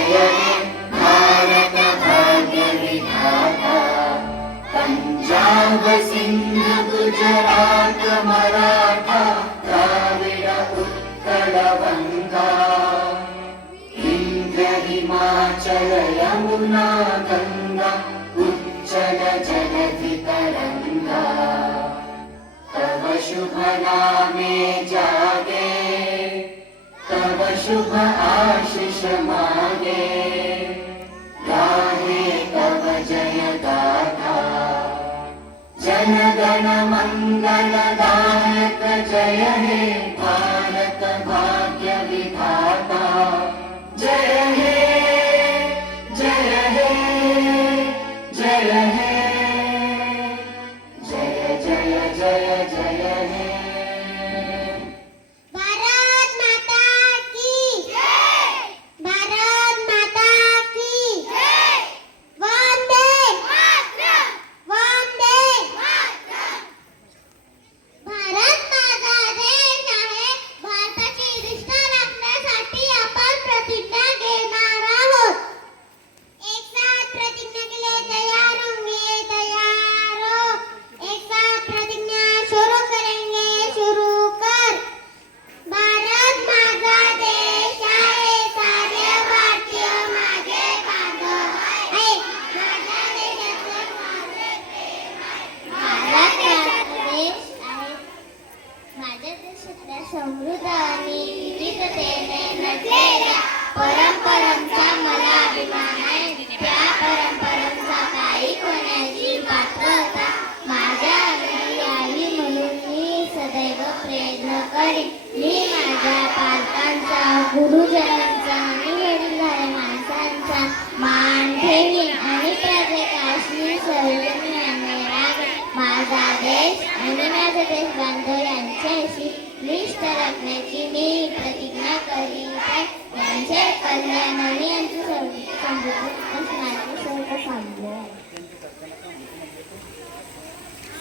जय हे भारत भाग्य विधाता। पंजाब सिंध गुजरात मराठा द्राविड उत्कल गंगा, विंध्य हिमाचल यमुना गंगा उच्चल जलधि तरंगा। तव शुभ नामे जागे, तव शुभ आशीष मागे, गाहे तव जय गाथा। जन गण मंगलदायक जय हे भारत भाग्य विधाता। जय हे जय हे जय हे जय जय जय जय हे। भारत माता की जय, भारत माता की जय। वंदे मातरम, वंदे मातरम। भारत माझा देश आहे, भारताची निष्ठा राखण्यासाठी आपण प्रतिज्ञा घेणार आहोत। एक साथ प्रतिज्ञा के लिए तैयार होंगे, तैयार हो। एक साथ प्रतिज्ञा शुरू करेंगे, शुरू कर। भारत माझा देश आहे, सारे भारतीय माझे बांधव आहे। माझ्या देशाचं माझे प्रेम आहे। भारत माझा देश आहे, माझ्या देशातल्या समृद्ध आणि विविधतेने नटलेल्या परंपरांचा मला अभिमान आहे। त्या परंपरांचा काही होण्याची पात्रता माझ्या अंगी यावी म्हणून मी सदैव प्रयत्न करीन। मी माझ्या पालकांचा, गुरुजनांचा आणि वडीलधाऱ्या माणसांचा मान ठेवीन आणि प्रत्येकाशी सौजन्याने रागेन। माझा देश आणि माझे देश बांधव यांच्याशी निष्ठा राखण्याची मी प्रतिज्ञा करीत आहे। यांचे कल्याण आणि यांची समृद्धी असण्याचे सर्व सांगले।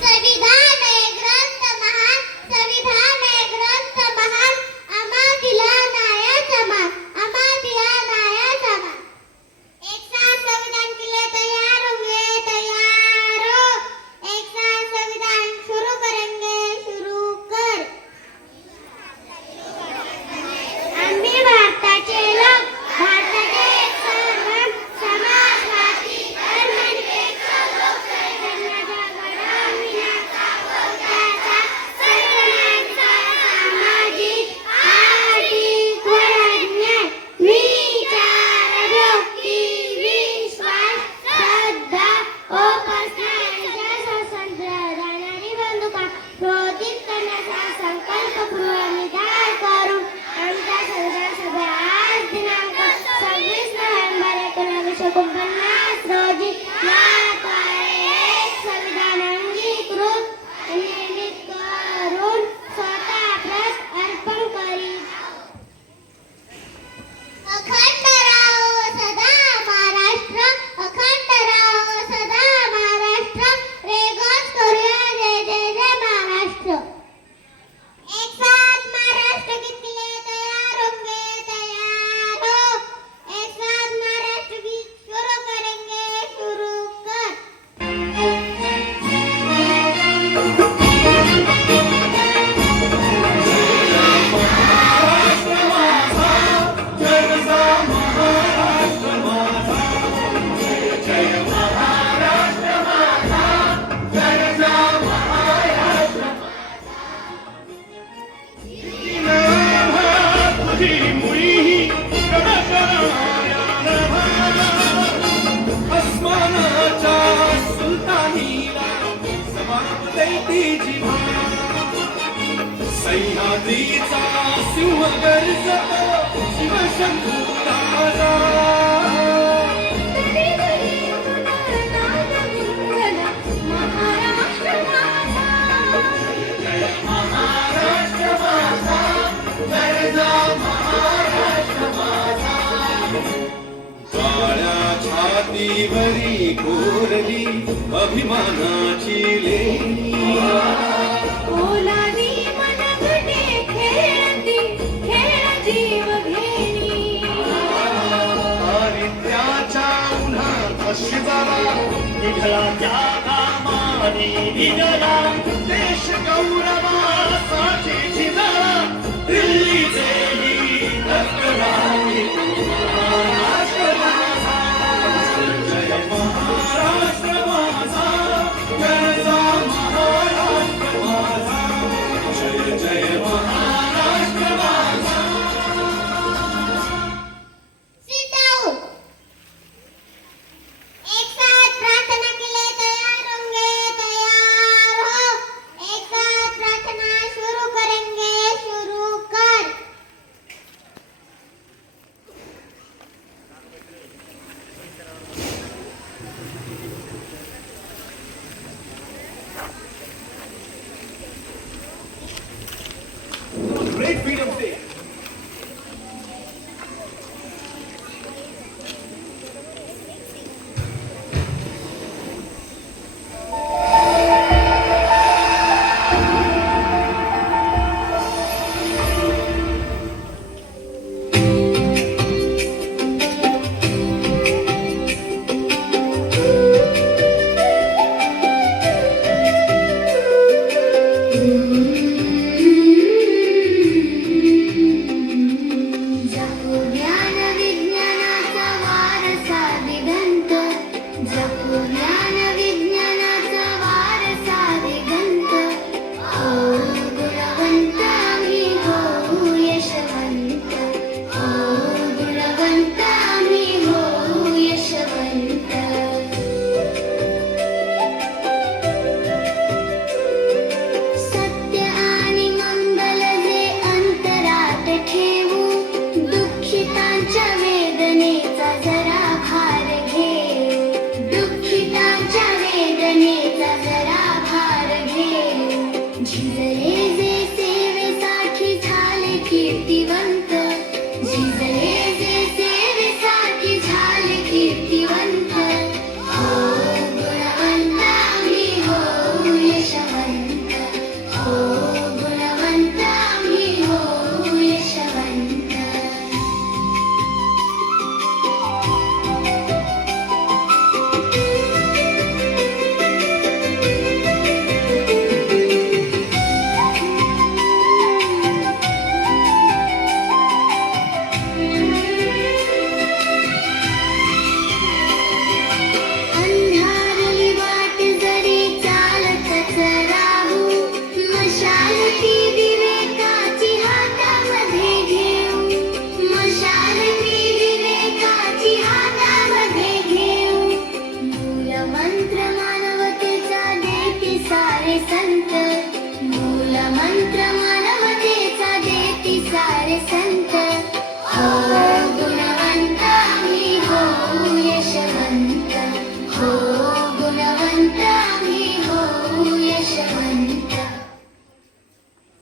संविधान हे ग्रंथ महान, संविधान हे ग्रंथ महान, आम्हा दिला न्याय समान, आम्हा दिला न्याय समान। एक साथ संविधान के लिए तैयार होंगे, तैयार हो। एक साथ संविधान शुरू करेंगे, शुरू कर। आम्ही भारताचे लोक, भारताचे एक सर्व समाजवादी धर्मनिरपेक्ष लोकशाही धर्माच्या घडविण्याचा व त्याचा सर्वांचा सामाजिक, आर्थिक व राजकीय विचार, व्यक्ती, विश्वास, श्रद्धा, उपासना यांच्या स्वातंत्र्य आणि बंधुता प्रोदित करण्याचा संकल्पपूर्वक निर्धार करून आमच्या संविधान सभा आज दिनांक 26 नोव्हेंबर 1949 रोजी याद्वारे एक संविधान अंगीकृत आणि निर्मित करून स्वतः प्रत अर्पण करीत आहोत। अखंड राहो सदा महाराष्ट्र, अखंड राहो सदा महाराष्ट्र। रे घोष करूया जय जय जय महाराष्ट्र। एक साथ महाराष्ट्र गीत के लिए तैयार होंगे, तैयार हो। एक साथ महाराष्ट्र गीत शुरू करेंगे, शुरू कर। अस्मानाच्या सुलतानीला समाप्ती जिव्हा, सह्याद्रीचा सिंह गर्जतो शिवशंभू राजा। महाराष्ट्र माझा, जय महाराष्ट्र माझा, जय महाराष्ट्र माझा। काळ्या छातीवरी कोरली अभिमानाची लेणी, ओलावी मनगटे खेळती, खेळ जीव घेणी। निघला त्या कामाने निघला देश गौरवासाठी झिजला दिल्लीचे ही तक्रारी महाराष्ट्र माझा जय महाराष्ट्र माझा जयचा महाराष्ट्र माझा जय जय महाराष्ट्र माझा Sit down. एक साथ प्रार्थना के लिए तैयार होंगे, तैयार हो। एक साथ प्रार्थना शुरू करेंगे, शुरू कर। Great Freedom Day. जपू ज्ञान विज्ञानाचा वारसा दिगंत, जपू ज्ञान विज्ञानाचा वारसा दिगंत. हो गुणवंत आम्ही हो यशवंत, हो गुणवंत आम्ही हो यशवंत. सत्य आणि मंगल जे अंतरात ठेवू, दुःखितांच्या वेदनेचा जरा भार घे, दुःखितांच्या वेदनेचा जरा भार घे. झिजले